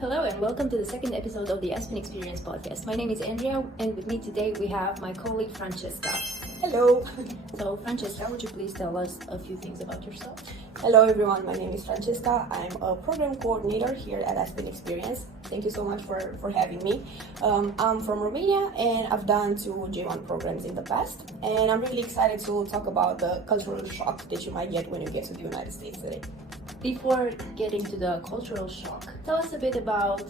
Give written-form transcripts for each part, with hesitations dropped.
Hello and welcome to the second episode of the Aspen Experience podcast. My name is Andrea and with me today we have my colleague Francesca. Hello. So Francesca, would you please tell us a few things about yourself? Hello everyone, my name is Francesca. I'm a program coordinator here at Aspen Experience. Thank you so much for having me. I'm from Romania and I've done 2 J1 programs in the past. And I'm really excited to talk about the cultural shock that you might get when you get to the United States today. Before getting to the cultural shock, tell us a bit about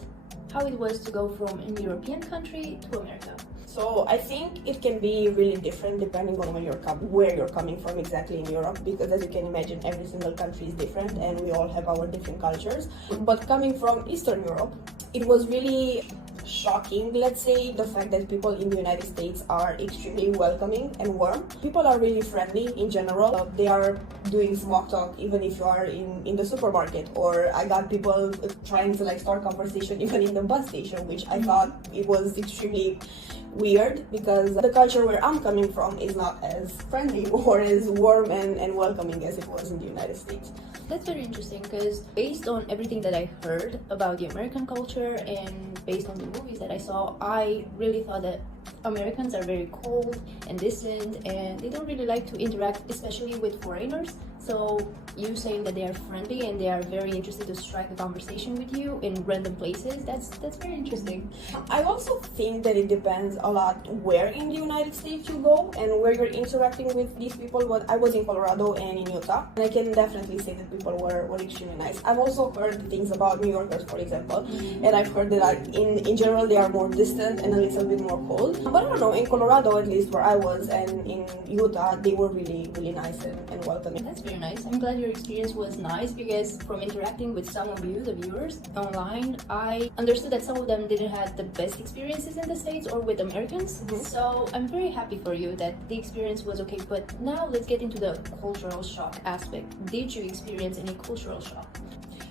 how it was to go from a European country to America. So I think it can be really different depending on where you're coming from exactly in Europe, because as you can imagine, every single country is different and we all have our different cultures. But coming from Eastern Europe, it was really shocking, let's say, the fact that people in the United States are extremely welcoming and warm. People are really friendly in general. They are doing small talk even if you are in the supermarket, or I got people trying to start conversation even in the bus station, which I thought it was extremely weird because the culture where I'm coming from is not as friendly or as warm and welcoming as it was in the United States. That's very interesting because based on everything that I heard about the American culture and based on the movies that I saw, I really thought that Americans are very cold and distant and they don't really like to interact, especially with foreigners. So you saying that they are friendly and they are very interested to strike a conversation with you in random places, that's very interesting. I also think that it depends a lot where in the United States you go and where you're interacting with these people. But I was in Colorado and in Utah, and I can definitely say that people were extremely nice. I've also heard things about New Yorkers, for example, and I've heard that in general they are more distant and a little bit more cold. But I don't know, in Colorado, at least where I was, and in Utah, they were really nice and welcoming. That's very nice. I'm glad your experience was nice because from interacting with some of you, the viewers, online, I understood that some of them didn't have the best experiences in the States or with Americans. So I'm very happy for you that the experience was okay. But now let's get into the cultural shock aspect. Did you experience any cultural shock?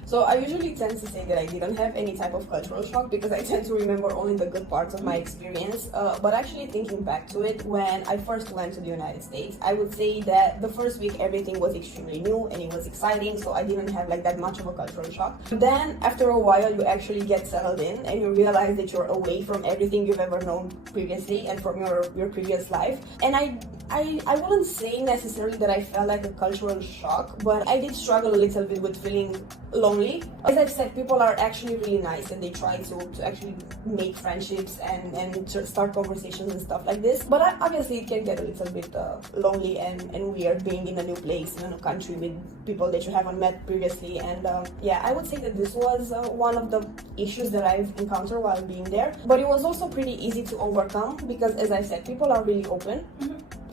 So I usually tend to say that I didn't have any type of cultural shock because I tend to remember only the good parts of my experience. But actually thinking back to it, when I first went to the United States, I would say that the first week everything was extremely new and it was exciting, so I didn't have that much of a cultural shock. Then after a while you actually get settled in and you realize that you're away from everything you've ever known previously and from your previous life. And I wouldn't say necessarily that I felt like a cultural shock, but I did struggle a little bit with feeling lonely. As I've said, people are actually really nice and they try to actually make friendships and start conversations and stuff like this. But obviously it can get a little bit lonely and weird being in a new place, in a new country with people that you haven't met previously. And yeah, I would say that this was one of the issues that I've encountered while being there. But it was also pretty easy to overcome because, as I said, people are really open.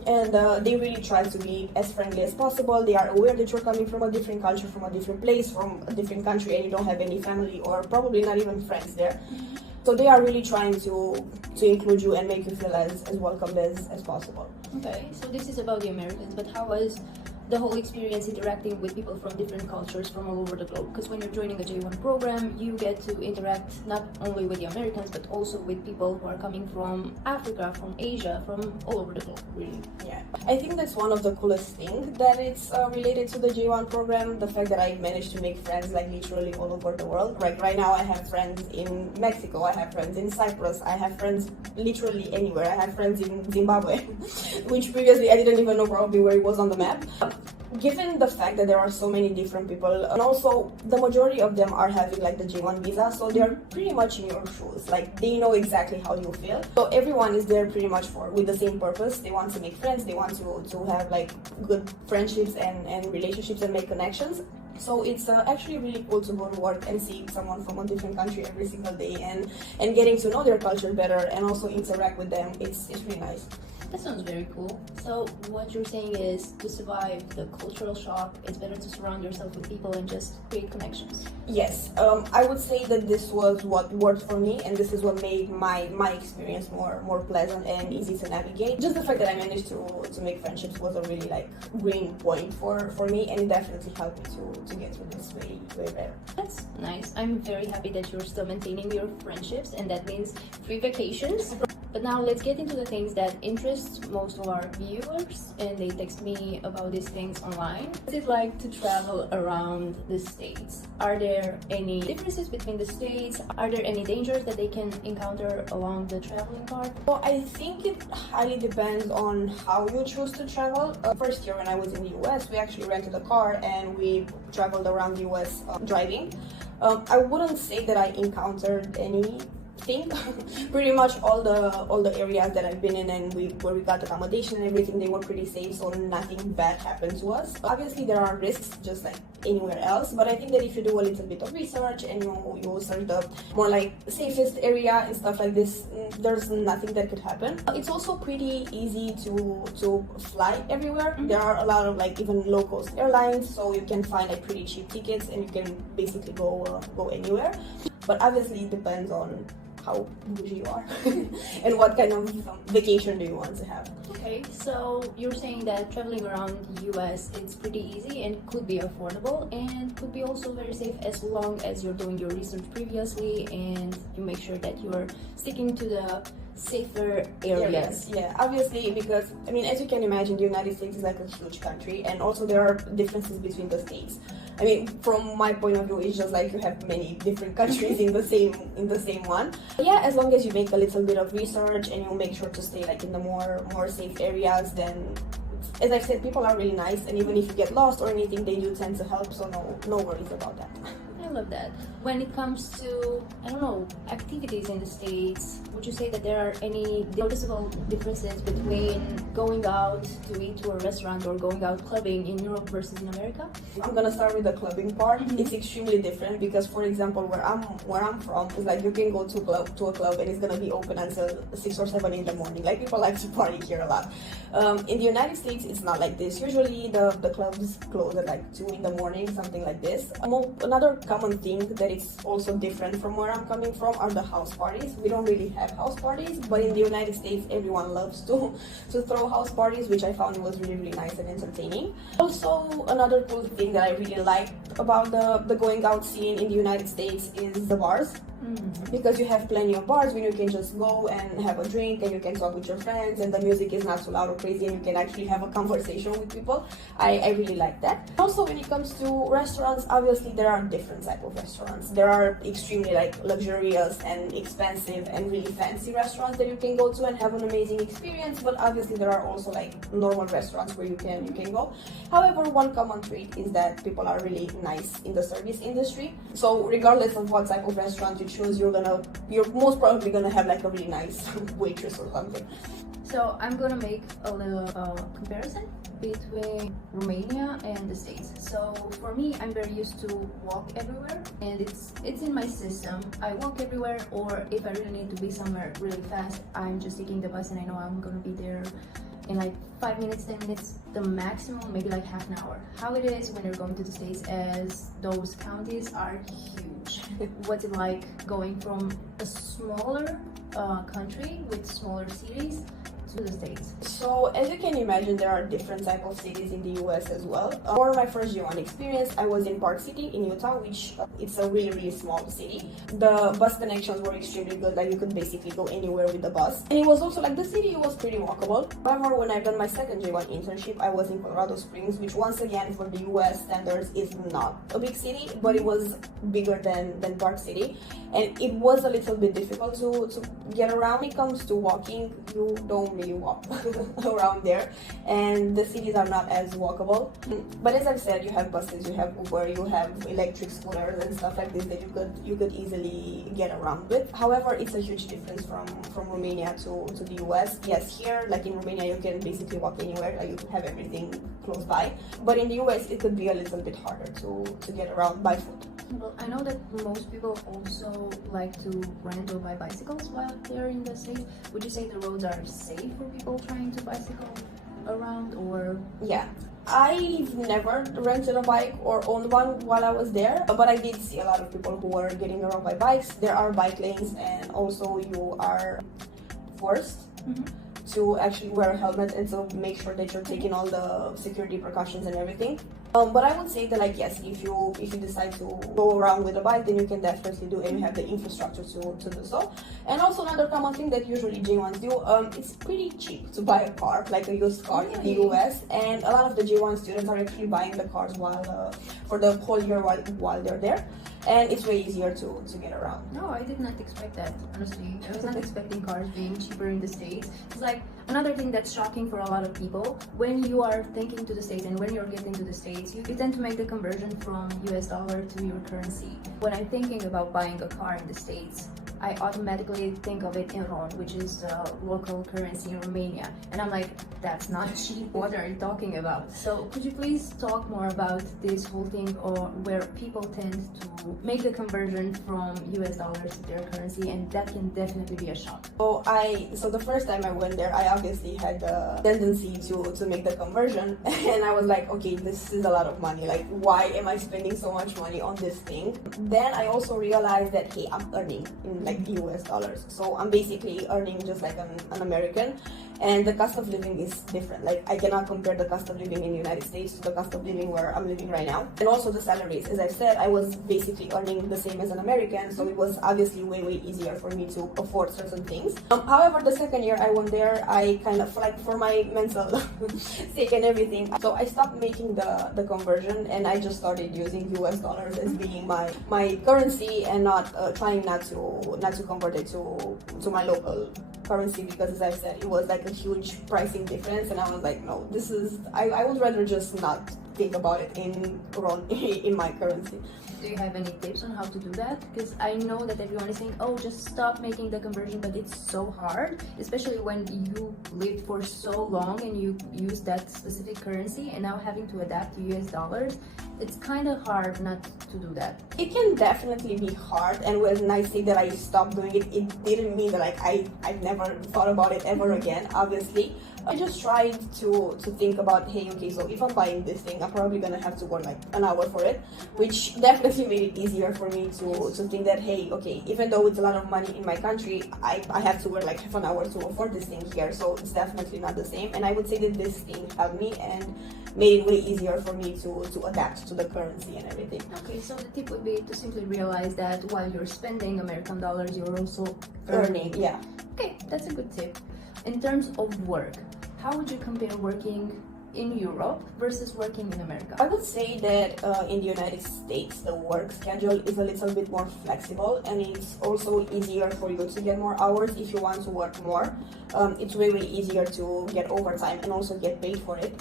And they really try to be as friendly as possible. They are aware that you're coming from a different culture, from a different place, from a different country, and you don't have any family or probably not even friends there. So they are really trying to include you and make you feel as welcome as possible. Okay, so this is about the Americans, but how was the whole experience interacting with people from different cultures from all over the globe? Because when you're joining a J1 program, you get to interact not only with the Americans, but also with people who are coming from Africa, from Asia, from all over the globe, really. Yeah, I think that's one of the coolest things that it's related to the J1 program, the fact that I managed to make friends literally all over the world. Right now I have friends in Mexico, I have friends in Cyprus, I have friends literally anywhere. I have friends in Zimbabwe, which previously I didn't even know probably where it was on the map. Given the fact that there are so many different people, and also the majority of them are having the J1 visa, so they're pretty much in your shoes. They know exactly how you feel. So everyone is there pretty much with the same purpose. They want to make friends, they want to have good friendships and relationships and make connections. So it's actually really cool to go to work and see someone from a different country every single day and getting to know their culture better and also interact with them. It's really nice. That sounds very cool. So what you're saying is to survive the cultural shock, it's better to surround yourself with people and just create connections. Yes, I would say that this was what worked for me, and this is what made my experience more pleasant and easy to navigate. Just the fact that I managed to make friendships was a really green point for me, and it definitely helped me to get through this way better. That's nice. I'm very happy that you're still maintaining your friendships, and that means free vacations. But now let's get into the things that interest most of our viewers, and they text me about these things online. What's it like to travel around the States? Are there any differences between the states? Are there any dangers that they can encounter along the traveling part? Well, I think it highly depends on how you choose to travel. First year when I was in the US, we actually rented a car and we traveled around the US driving. I wouldn't say that I encountered anything. Pretty much all the areas that I've been in and where we got accommodation and everything, they were pretty safe, so nothing bad happened to us. Obviously there are risks just like anywhere else, but I think that if you do a little bit of research and you search the more like safest area and stuff like this, there's nothing that could happen. It's also pretty easy to fly everywhere. There are a lot of like even low cost airlines, so you can find like pretty cheap tickets and you can basically go anywhere. But obviously it depends on how bougie you are and what kind of vacation do you want to have. Okay, so you're saying that traveling around the US it's pretty easy and could be affordable and could be also very safe as long as you're doing your research previously and you make sure that you're sticking to the safer areas. Yeah, obviously, because I mean, as you can imagine, the United States is like a huge country, and also there are differences between the states. I mean, from my point of view, it's just like you have many different countries in the same one. But yeah, as long as you make a little bit of research and you make sure to stay like in the more safe areas, then as I said, people are really nice, and even if you get lost or anything, they do tend to help. So no worries about that. I love that. When it comes to, I don't know, activities in the States, would you say that there are any noticeable differences between going out to eat to a restaurant or going out clubbing in Europe versus in America? I'm gonna start with the clubbing part. It's extremely different because, for example, where I'm from, is like you can go to a club and it's gonna be open until 6 or 7 in the morning. Like people like to party here a lot. In the United States, it's not like this. Usually the clubs close at like 2 in the morning, something like this. Another common thing that is also different from where I'm coming from are the house parties. We don't really have house parties, but in the United States, everyone loves to throw house parties, which I found was really nice and entertaining. Also, another cool thing that I really like about the going out scene in the United States is the bars. Because you have plenty of bars where you can just go and have a drink and you can talk with your friends and the music is not so loud or crazy and you can actually have a conversation with people. I really like that. Also, when it comes to restaurants, obviously there are different type of restaurants. There are extremely like luxurious and expensive and really fancy restaurants that you can go to and have an amazing experience, but obviously there are also like normal restaurants where you can go. However, one common trait is that people are really nice in the service industry. So regardless of what type of restaurant you choose, you're most probably gonna have like a really nice waitress or something. So I'm gonna make a little comparison between Romania and the States. So for me, I'm very used to walk everywhere and it's in my system. I walk everywhere, or if I really need to be somewhere really fast, I'm just taking the bus and I know I'm gonna be there in like 5 minutes, 10 minutes, the maximum, maybe like half an hour. How it is when you're going to the States, as those counties are huge. What's it like going from a smaller country with smaller cities to the States? So as you can imagine, there are different type of cities in the US as well. For my first G1 experience, I was in Park City in Utah, which it's a really small city. The bus connections were extremely good, like you could basically go anywhere with the bus. And it was also like the city was pretty walkable. However, when I've done my second G1 internship, I was in Colorado Springs, which once again for the US standards is not a big city, but it was bigger than Park City. And it was a little bit difficult to get around. When it comes to walking, you don't really walk around there, and the cities are not as walkable. But as I've said, you have buses, you have Uber, you have electric scooters and stuff like this that you could easily get around with. However, it's a huge difference from Romania to the US. Yes, here, like in Romania, you can basically walk anywhere, like you can have everything close by. But in the US, it could be a little bit harder to get around by foot. Well, I know that most people also like to rent or buy bicycles while they're in the States. Would you say the roads are safe for people trying to bicycle around, or? Yeah. I've never rented a bike or owned one while I was there, but I did see a lot of people who were getting around by bikes. There are bike lanes, and also you are forced to actually wear a helmet and so make sure that you're taking all the security precautions and everything. But I would say that like yes, if you decide to go around with a bike, then you can definitely do, and you have the infrastructure to do so. And also another common thing that usually J1s do, it's pretty cheap to buy a car, like a used car in the US, and a lot of the J1 students are actually buying the cars while for the whole year while they're there, and it's way easier to get around. No, I did not expect that, honestly. I was not expecting cars being cheaper in the States. It's like another thing that's shocking for a lot of people. When you are thinking to the States and when you're getting to the States, you tend to make the conversion from US dollar to your currency. When I'm thinking about buying a car in the States, I automatically think of it in RON, which is the local currency in Romania. And I'm like, that's not cheap. What are you talking about? So could you please talk more about this whole thing, or where people tend to make the conversion from US dollars to their currency, and that can definitely be a shock. So the first time I went there, I obviously had the tendency to make the conversion, and I was like, okay, this is a lot of money. Like, why am I spending so much money on this thing? Then I also realized that, hey, I'm earning in like US dollars, so I'm basically earning just like an American, and the cost of living is different. Like, I cannot compare the cost of living in the United States to the cost of living where I'm living right now. And also the salaries, as I've said, I was basically earning the same as an American, so it was obviously way easier for me to afford certain things. However, the second year I went there, I kind of, like, for my mental sake and everything, so I stopped making the conversion, and I just started using US dollars as being my currency, and not trying not to convert it to my local currency, because as I said, it was like a huge pricing difference, and I was like, no, this is, I would rather just not think about it in RON, in my currency. Do you have any tips on how to do that? Because I know that everyone is saying, oh, just stop making the conversion, but it's so hard, especially when you lived for so long and you use that specific currency, and now having to adapt to US dollars, it's kind of hard not to do that. It can definitely be hard, and when I say that I stopped doing it, it didn't mean that like I've never thought about it ever again, obviously. I just tried to think about, hey, okay, so if I'm buying this thing, I'm probably gonna have to work like an hour for it, which definitely made it easier for me to think that, hey, okay, even though it's a lot of money in my country, I have to work like half an hour to afford this thing here, so it's definitely not the same. And I would say that this thing helped me and made it way easier for me to adapt to the currency and everything. Okay, so the tip would be to simply realize that while you're spending American dollars, you're also Earning, yeah. Okay, that's a good tip. In terms of work, how would you compare working in Europe versus working in America? I would say that in the United States, the work schedule is a little bit more flexible, and it's also easier for you to get more hours if you want to work more. It's way easier to get overtime and also get paid for it.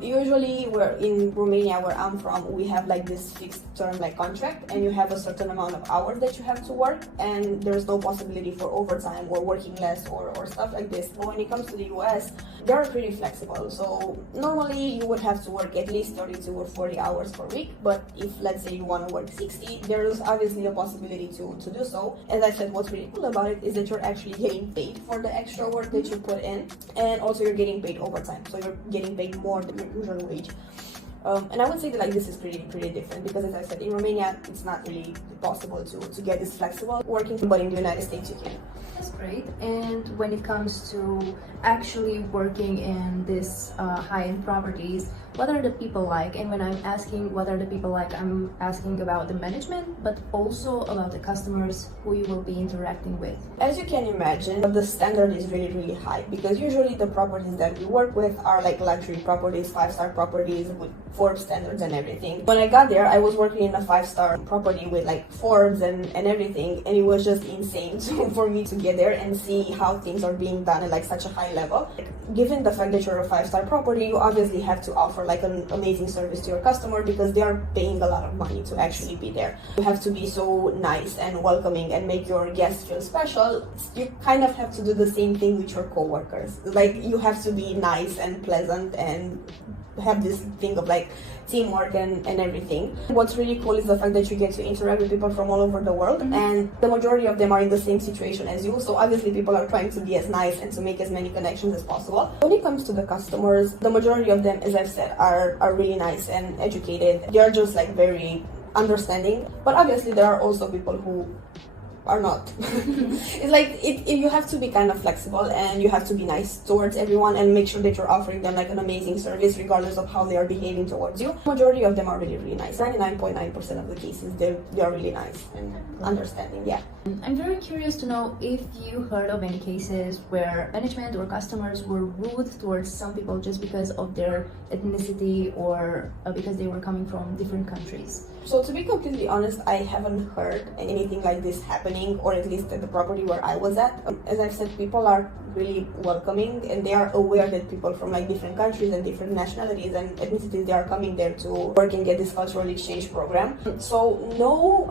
Usually, we're in Romania, where I'm from, we have like this fixed term like contract, and you have a certain amount of hours that you have to work, and there's no possibility for overtime or working less or stuff like this. But when it comes to the US, they're pretty flexible. So normally you would have to work at least 32 or 40 hours per week, but if let's say you want to work 60, there's obviously a possibility to do so. As I said, what's really cool about it is that you're actually getting paid for the extra work that you put in, and also you're getting paid overtime, so you're getting paid more than your usual wage. And I would say that like this is pretty different, because as I said, in Romania it's not really possible to get this flexible working, but in the United States you can. That's great. And when it comes to actually working in this high-end properties, what are the people like? And when I'm asking what are the people like, I'm asking about the management, but also about the customers who you will be interacting with. As you can imagine, the standard is really high, because usually the properties that we work with are like luxury properties, 5-star properties with Forbes standards and everything. When I got there, I was working in a 5-star property with like Forbes and everything, and it was just insane for me to get there and see how things are being done at like such a high level. Given the fact that you're a 5-star property, you obviously have to offer like an amazing service to your customer, because they are paying a lot of money to actually be there. You have to be so nice and welcoming and make your guests feel special. You kind of have to do the same thing with your coworkers. Like, you have to be nice and pleasant and have this thing of like teamwork and everything. What's really cool is the fact that you get to interact with people from all over the world, and the majority of them are in the same situation as you, so obviously people are trying to be as nice and to make as many connections as possible. When it comes to the customers, the majority of them, as I've said, are really nice and educated. They're just like very understanding, but obviously there are also people who are not. It's like you have to be kind of flexible, and you have to be nice towards everyone and make sure that you're offering them like an amazing service regardless of how they are behaving towards you. Majority of them are really, really nice. 99.9% of the cases they are really nice and understanding. Yeah. I'm very curious to know if you heard of any cases where management or customers were rude towards some people just because of their ethnicity or because they were coming from different countries. So to be completely honest, I haven't heard anything like this happening, or at least at the property where I was at. As I've said, people are really welcoming, and they are aware that people from like different countries and different nationalities and ethnicities, they are coming there to work and get this cultural exchange program. So no,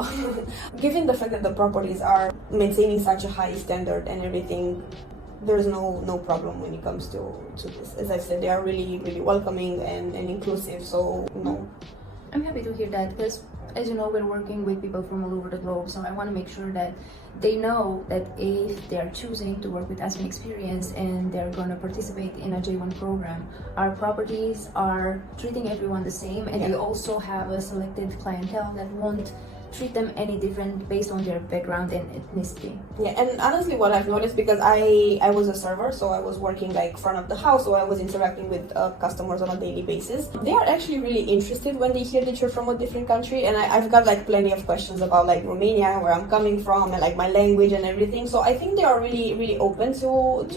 given the fact that the properties are maintaining such a high standard and everything, there's no problem when it comes to this. As I said, they are really, really welcoming and inclusive, so no. I'm happy to hear that, because as you know, we're working with people from all over the globe, so I want to make sure that they know that if they are choosing to work with Aspen Experience and they're going to participate in a J1 program, our properties are treating everyone the same, and they also have a selected clientele that won't treat them any different based on their background and ethnicity. Yeah, and honestly what I've noticed, because I was a server, so I was working like front of the house, so I was interacting with customers on a daily basis. They are actually really interested when they hear that you're from a different country, and I've got like plenty of questions about like Romania, where I'm coming from, and like my language and everything. So I think they are really, really open to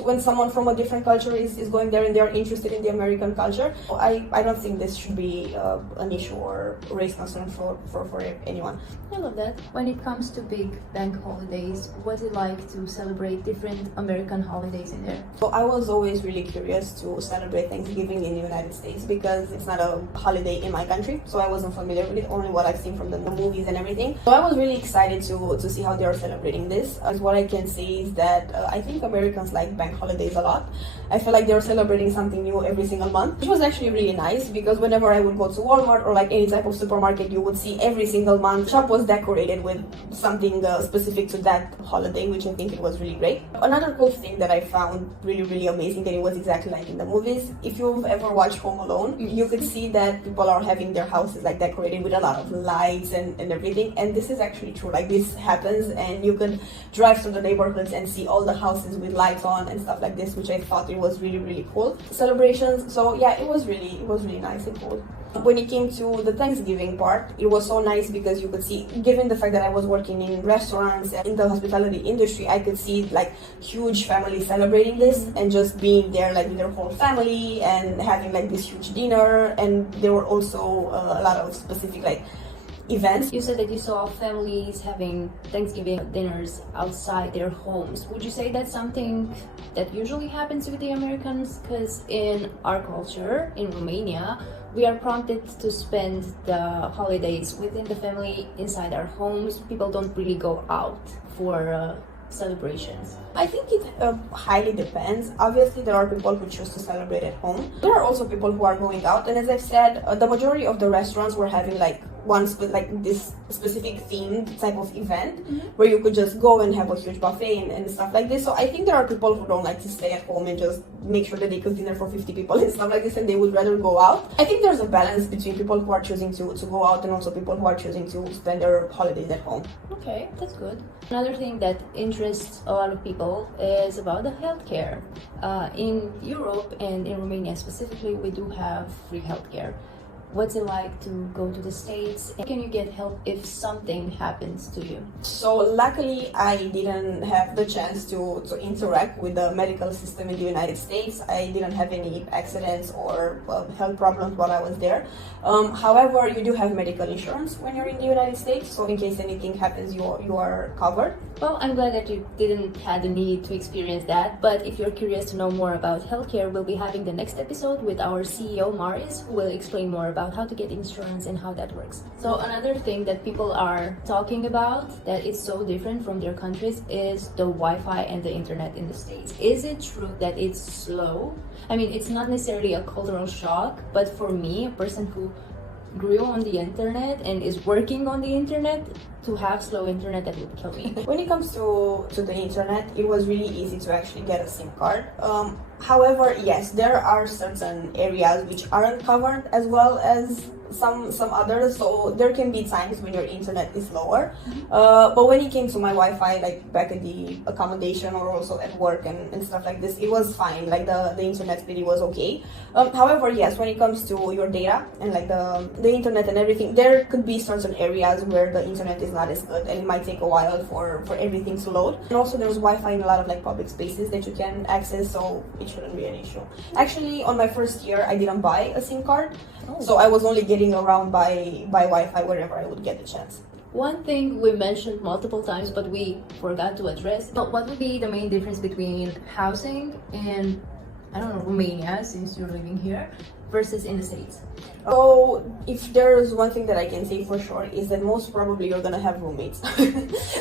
when someone from a different culture is going there and they are interested in the American culture. I don't think this should be an issue or raise concern for anyone. I love that. When it comes to big bank holidays, what's it like to celebrate different American holidays in there? So I was always really curious to celebrate Thanksgiving in the United States, because it's not a holiday in my country, so I wasn't familiar with it, only what I've seen from the movies and everything. So I was really excited to see how they are celebrating this. What I can say is that I think Americans like bank holidays a lot. I feel like they're celebrating something new every single month, which was actually really nice, because whenever I would go to Walmart or like any type of supermarket, you would see every single month shop was decorated with something specific to that holiday, which I think it was really great. Another cool thing that I found really, really amazing, and it was exactly like in the movies, if you've ever watched Home Alone, you could see that people are having their houses like decorated with a lot of lights and everything, and this is actually true. Like this happens, and you could drive through the neighborhoods and see all the houses with lights on and stuff like this, which I thought it was really, really cool celebrations. So yeah, it was really nice and cool. When it came to the Thanksgiving part, it was so nice because you could see, given the fact that I was working in restaurants and in the hospitality industry, I could see like huge families celebrating this and just being there like with their whole family and having like this huge dinner. And there were also a lot of specific like events. You said that you saw families having Thanksgiving dinners outside their homes. Would you say that's something that usually happens with the Americans? Because in our culture, in Romania, we are prompted to spend the holidays within the family, inside our homes. People don't really go out for celebrations. I think it highly depends. Obviously, there are people who choose to celebrate at home. There are also people who are going out, and as I've said, the majority of the restaurants were having like this specific themed type of event where you could just go and have a huge buffet and stuff like this. So I think there are people who don't like to stay at home and just make sure that they cook dinner for 50 people and stuff like this, and they would rather go out. I think there's a balance between people who are choosing to go out and also people who are choosing to spend their holidays at home. Okay, that's good. Another thing that interests a lot of people is about the healthcare. In Europe and in Romania specifically, we do have free healthcare. What's it like to go to the States? Can you get help if something happens to you? So luckily, I didn't have the chance to interact with the medical system in the United States. I didn't have any accidents or health problems while I was there. However, you do have medical insurance when you're in the United States, so in case anything happens, you are covered. Well, I'm glad that you didn't have the need to experience that, but if you're curious to know more about healthcare, we'll be having the next episode with our CEO, Maris, who will explain more about how to get insurance and how that works. So another thing that people are talking about that is so different from their countries is the Wi-Fi and the internet in the States. Is it true that it's slow? I mean, it's not necessarily a cultural shock, but for me, a person who grew on the internet and is working on the internet, to have slow internet that would kill me. When it comes to the internet, it was really easy to actually get a SIM card. However, yes, there are certain areas which aren't covered as well as some others, so there can be times when your internet is lower. But when it came to my Wi-Fi, like back at the accommodation or also at work and stuff like this, it was fine. Like the internet speed was okay. However, yes, when it comes to your data and like the internet and everything, there could be certain areas where the internet is not as good and it might take a while for everything to load. And also there's Wi-Fi in a lot of like public spaces that you can access, so it shouldn't be an issue. Actually, on my first year, I didn't buy a SIM card. So I was only getting around by Wi-Fi wherever I would get the chance. One thing we mentioned multiple times but we forgot to address, but what would be the main difference between housing in, I don't know, Romania, since you're living here, versus in the States? So if there's one thing that I can say for sure is that most probably you're gonna have roommates.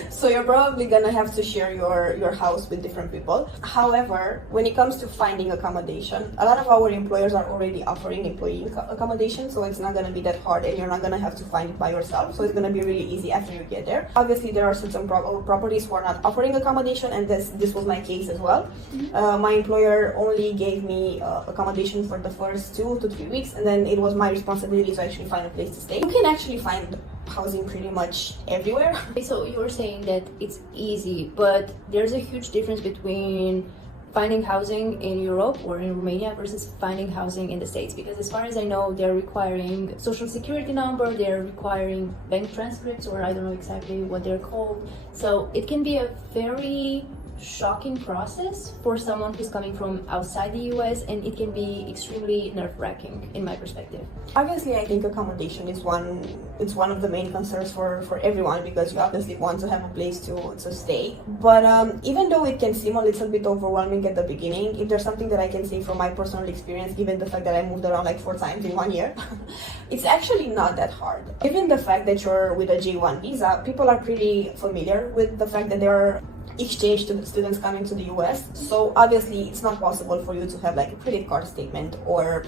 So you're probably gonna have to share your house with different people. However, when it comes to finding accommodation, a lot of our employers are already offering employee accommodation, so it's not gonna be that hard and you're not gonna have to find it by yourself. So it's gonna be really easy after you get there. Obviously, there are certain properties who are not offering accommodation, and this was my case as well. My employer only gave me accommodation for the first 2 to 3 weeks, and then it was my responsibility to actually find a place to stay. You can actually find housing pretty much everywhere. So you were saying that it's easy, but there's a huge difference between finding housing in Europe or in Romania versus finding housing in the States, because as far as I know, they're requiring social security number, they're requiring bank transcripts, or I don't know exactly what they're called. So it can be a very shocking process for someone who's coming from outside the US, and it can be extremely nerve-wracking in my perspective. Obviously, I think accommodation is one of the main concerns for everyone, because you obviously want to have a place to stay. But even though it can seem a little bit overwhelming at the beginning, if there's something that I can say from my personal experience, given the fact that I moved around like 4 times in 1 year, it's actually not that hard. Given the fact that you're with a J1 visa, people are pretty familiar with the fact that there are exchange students coming to the US, so obviously it's not possible for you to have like a credit card statement, or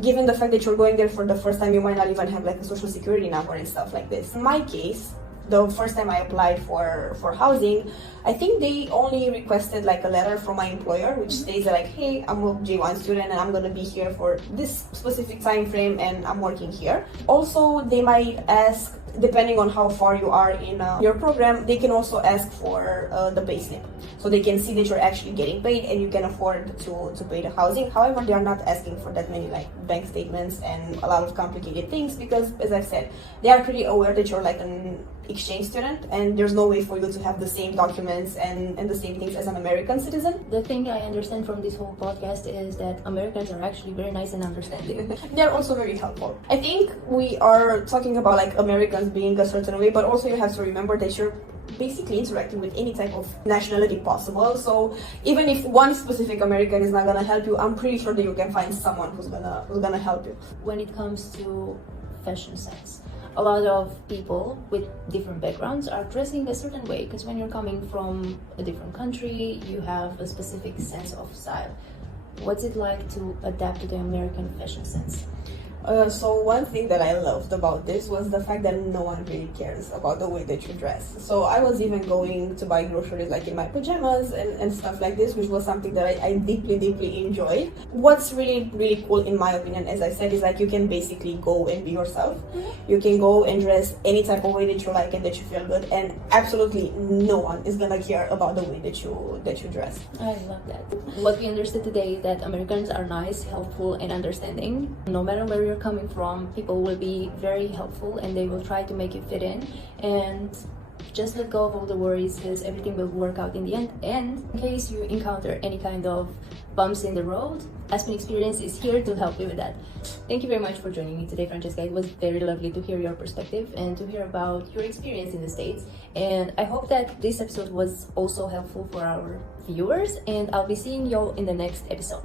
given the fact that you're going there for the first time, you might not even have like a social security number and stuff like this. In my case, the first time I applied for housing, I think they only requested like a letter from my employer which states that like, hey, I'm a J1 student and I'm gonna be here for this specific time frame and I'm working here. Also, they might ask, depending on how far you are in your program, they can also ask for the payslip, so they can see that you're actually getting paid and you can afford to pay the housing. However, they are not asking for that many like bank statements and a lot of complicated things, because as I've said, they are pretty aware that you're like an exchange student and there's no way for you to have the same documents and the same things as an American citizen. The thing I understand from this whole podcast is that Americans are actually very nice and understanding. They're also very helpful. I think we are talking about like Americans being a certain way, but also you have to remember that you're basically interacting with any type of nationality possible. So even if one specific American is not gonna help you, I'm pretty sure that you can find someone who's gonna help you. When it comes to fashion sense, a lot of people with different backgrounds are dressing a certain way, because when you're coming from a different country, you have a specific sense of style. What's it like to adapt to the American fashion sense? So one thing that I loved about this was the fact that no one really cares about the way that you dress. So I was even going to buy groceries like in my pajamas and stuff like this, which was something that I deeply enjoyed. What's really cool in my opinion, as I said, is like you can basically go and be yourself. You can go and dress any type of way that you like and that you feel good, and absolutely no one is gonna care about the way that you dress. I love that. What we understood today is that Americans are nice, helpful, and understanding. No matter where you're coming from, people will be very helpful and they will try to make you fit in, and just let go of all the worries, because everything will work out in the end. And in case you encounter any kind of bumps in the road, Aspen Experience is here to help you with that. Thank you very much for joining me today, Francesca. It was very lovely to hear your perspective and to hear about your experience in the States, and I hope that this episode was also helpful for our viewers, and I'll be seeing you all in the next episode.